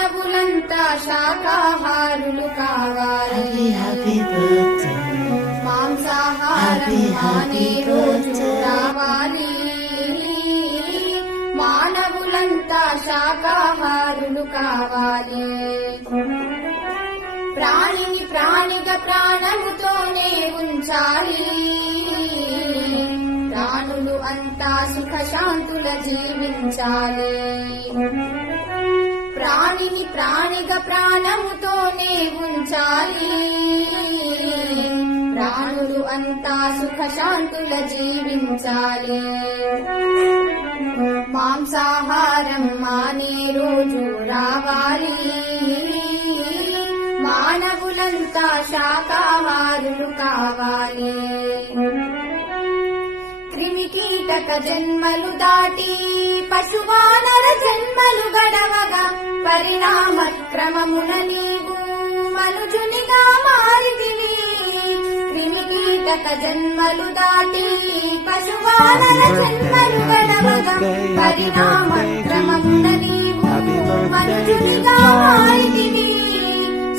మానవులంతా శాకాహారులు కావాలి. మాంసాహారం మానే రోజు రావాలి. మానవులంతా శాకాహారులు కావాలి. ప్రాణిని ప్రాణిగా ప్రాణముతోనే ఉంచాలి. ప్రాణులు అంతా సుఖశాంతుల జీవించాలి. ప్రాణిని ప్రాణిగా ప్రాణముతోనే ఉంచాలి. ప్రాణులు అంతా సుఖశాంతుల జీవించాలి. మాంసాహారం మానే రోజు రావాలి. మానవులంతా శాకాహారులు కావాలి. క్రిమికీటక జన్మలు దాటి పశువానర జన్మలు గడవగా పరిణామ క్రమమున నీవు మనుజునిగా మారితివి. క్రిమికీటక జన్మలు దాటి పశువానర జన్మలు గడవగా పరిణామ క్రమమున నీవు మనుజునిగా మారితివి.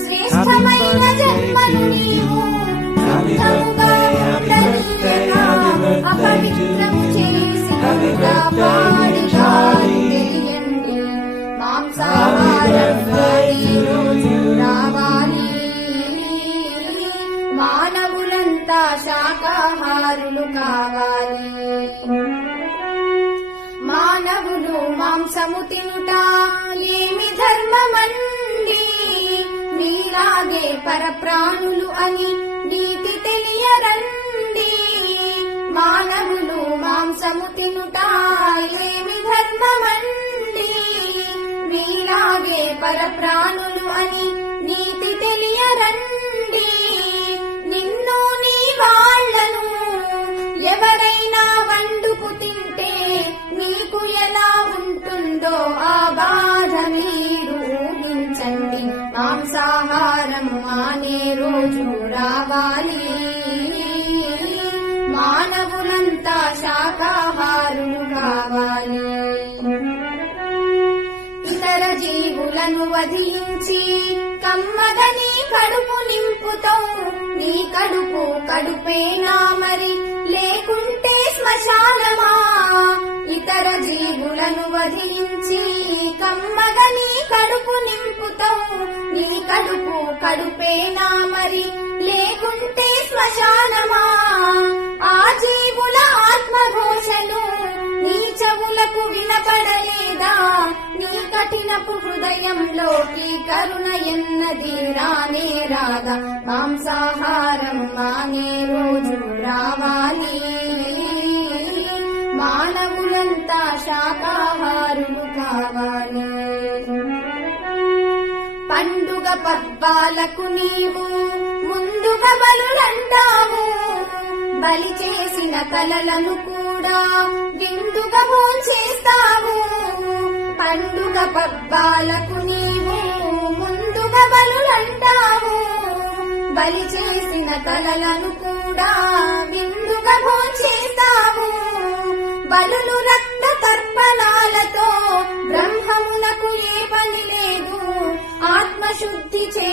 శ్రేష్టమైన జన్మను నీవు శుద్ధముగా ఉండనీయగా అపవిత్రము చేసి పాడిగా తెలియండి. మాంసాహారం మానే రోజు రావాలి. మానవులంతా శాకాహారులు కావాలి. మానవులు మాంసము తినుట ఏమి ధర్మమండి. మీలాగే పరప్రాణులు అని నీతి తెలియరండి. మానవులు మాంసము తినుట ఏమి ధర్మమండి. మీలాగే పరప్రాణులు అని నీతి తెలియరండి. నిన్ను నీ వాళ్లను ఎవరైనా వండుకు తింటే నీకు ఎలా ఉంటుందో ఆ బాధ మీరు ఊహించండి. మాంసాహారం మానే రోజు రావాలి. మానవులంతా శాకాహారులు కావాలి. ఇతర జీవులను వధించి కమ్మగని కడుపు నింపుతావు. నీ కడుపు కడుపేనా మరి లేకుంటే శ్మశానమా. ఇతర జీవులను వధించి కమ్మగని కడుపు నింపుతావు. నీ కడుపు కడుపేనా మరి లేకుంటే శ్మశానమా. ఆ జీవుల ఆత్మఘోషలు నీ చెవులకు వినపడలేదా. నీ కఠినపు హృదయంలోకి కరుణ ఎన్నది రానే రాగా. మాంసాహారం మానే రోజు రావాలి. మానవులంతా శాకాహారులు కావాలి. పండుగ పబ్బాలకు నీవు ముందుగా బలులంటావు. బలి చేసిన తలలను కూడా విందుగా భోంచేస్తావు. పండుగ పబ్బాలకు నీవు ముందుగా బలులంటావు. బలి చేసిన తలలను కూడా విందుగా భోంచేస్తావు. బలులు రక్త తర్పణాలతో బ్రహ్మమునకు ఏ పని లేదు. ఆత్మశుద్ధి చే